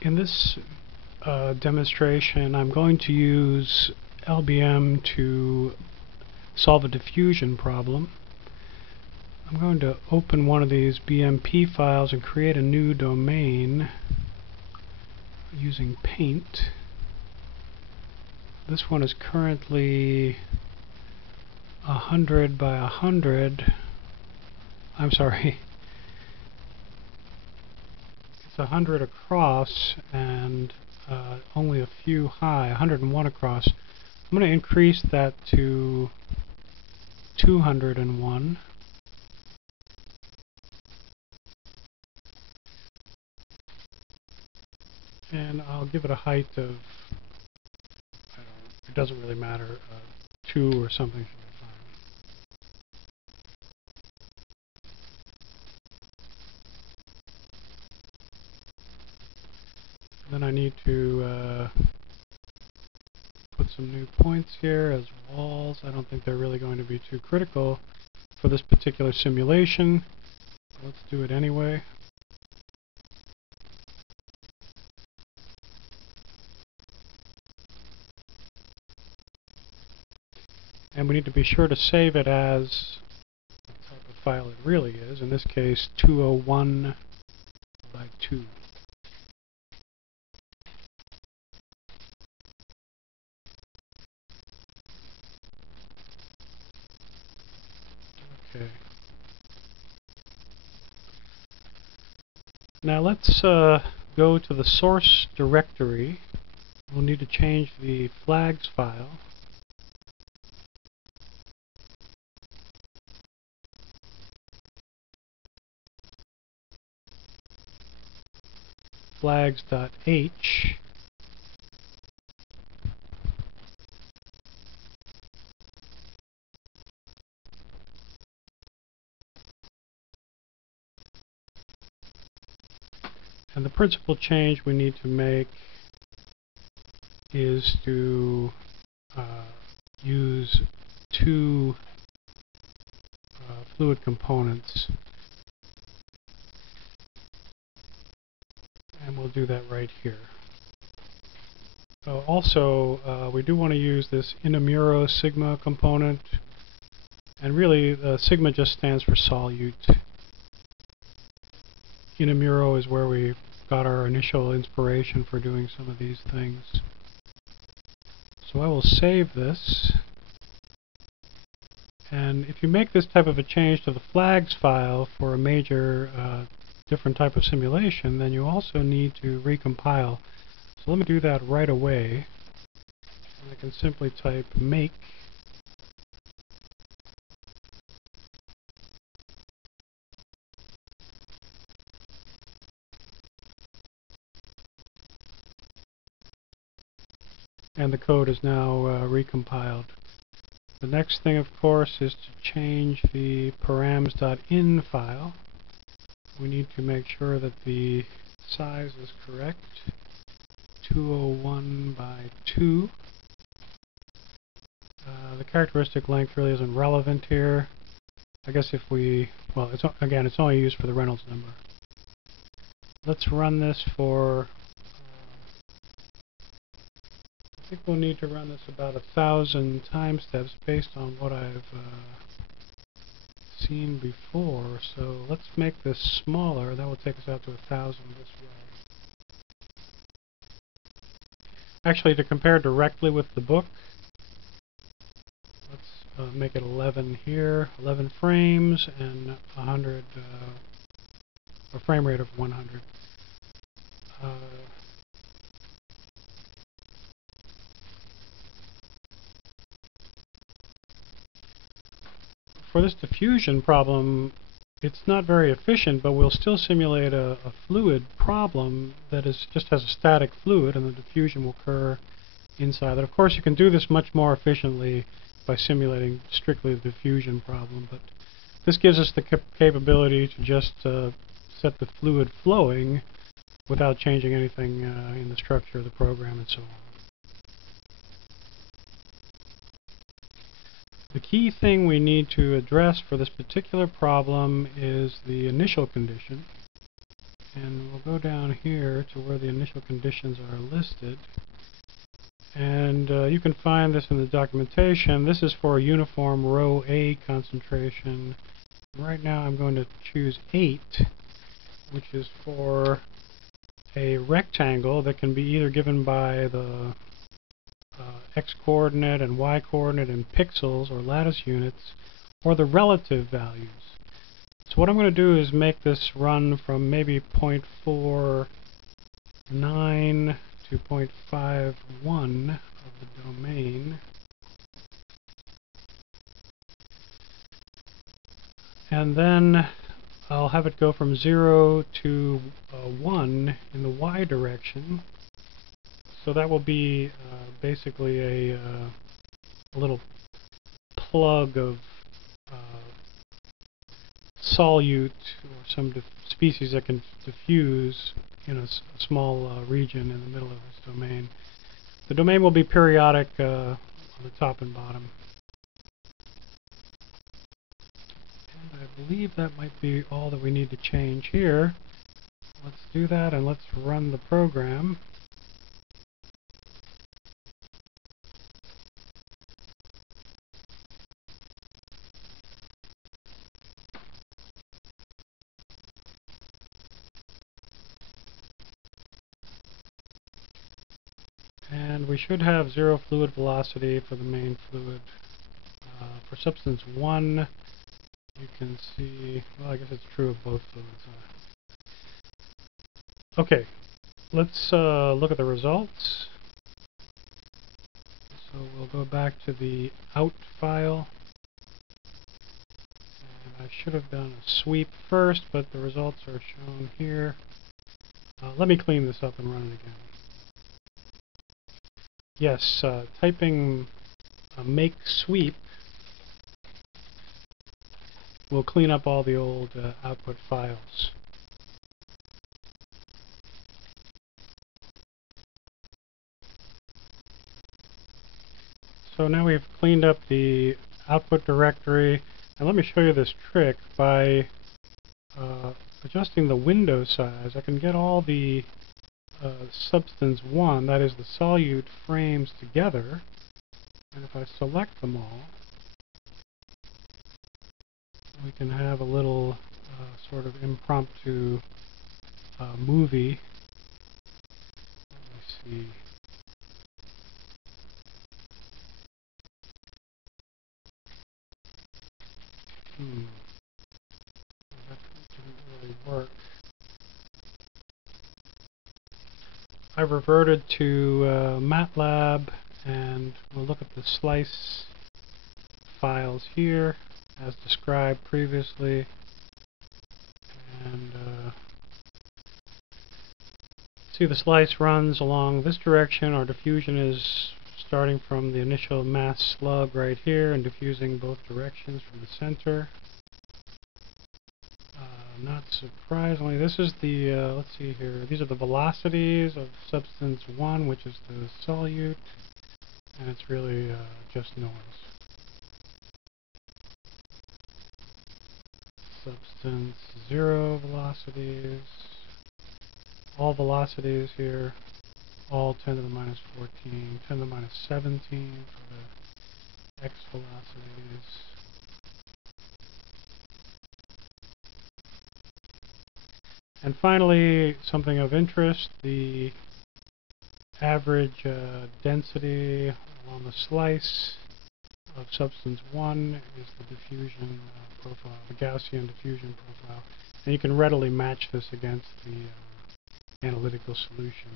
In this demonstration, I'm going to use LBM to solve a diffusion problem. I'm going to open one of these BMP files and create a new domain using Paint. This one is currently 100 by 100. I'm sorry. It's 100 across and only a few high, 101 across. I'm going to increase that to 201. And I'll give it a height of, it doesn't really matter, 2 or something should be fine. Then I need to put some new points here as walls. I don't think they're really going to be too critical for this particular simulation. But let's do it anyway. And we need to be sure to save it as the type of file it really is. In this case, 201 by 2. Okay. Now let's go to the source directory. We'll need to change the flags file. Flags.h. And the principal change we need to make is to use 2 fluid components. And we'll do that right here. Also, we do want to use this Inamuro sigma component. And really, sigma just stands for solute. Inamuro is where we got our initial inspiration for doing some of these things. So I will save this. And if you make this type of a change to the flags file for a major different type of simulation, then you also need to recompile. So let me do that right away. And I can simply type make and the code is now recompiled. The next thing, of course, is to change the params.in file. We need to make sure that the size is correct. 201 by 2. The characteristic length really isn't relevant here. I guess if we, well, again, it's only used for the Reynolds number. Let's run this for, I think we'll need to run this about 1,000 time steps based on what I've seen before. So let's make this smaller. That will take us out to 1,000 this way. Actually, to compare directly with the book, let's make it 11 here, 11 frames and 100, a frame rate of 100. For this diffusion problem, it's not very efficient, but we'll still simulate a fluid problem that just has a static fluid, and the diffusion will occur inside it. Of course, you can do this much more efficiently by simulating strictly the diffusion problem, but this gives us the capability to just set the fluid flowing without changing anything in the structure of the program and so on. The key thing we need to address for this particular problem is the initial condition. And we'll go down here to where the initial conditions are listed. And you can find this in the documentation. This is for a uniform row A concentration. Right now I'm going to choose 8, which is for a rectangle that can be either given by the x-coordinate and y-coordinate in pixels or lattice units, or the relative values. So what I'm going to do is make this run from maybe 0.49 to 0.51 of the domain. And then I'll have it go from 0 to 1 in the y direction. So that will be basically a little plug of solute or some species that can diffuse in a small region in the middle of this domain. The domain will be periodic on the top and bottom. And I believe that might be all that we need to change here. Let's do that and let's run the program. And we should have 0 fluid velocity for the main fluid. For substance 1, you can see, well, I guess it's true of both fluids. Okay, let's look at the results. So we'll go back to the out file. And I should have done a sweep first, but the results are shown here. Let me clean this up and run it again. Yes, typing make sweep will clean up all the old output files. So now we've cleaned up the output directory, and let me show you this trick. By adjusting the window size, I can get all the substance 1, that is the solute frames, together, and if I select them all, we can have a little sort of impromptu movie. Let me see. That didn't really work. I reverted to MATLAB, and we'll look at the slice files here as described previously. And see, the slice runs along this direction. Our diffusion is starting from the initial mass slug right here and diffusing both directions from the center. Not surprisingly, this is the, let's see here, these are the velocities of substance 1, which is the solute, and it's really just noise. Substance 0 velocities, all velocities here, all 10 to the minus 14, 10 to the minus 17 for the x velocities. And finally, something of interest, the average density along the slice of substance 1 is the diffusion profile, the Gaussian diffusion profile. And you can readily match this against the analytical solution.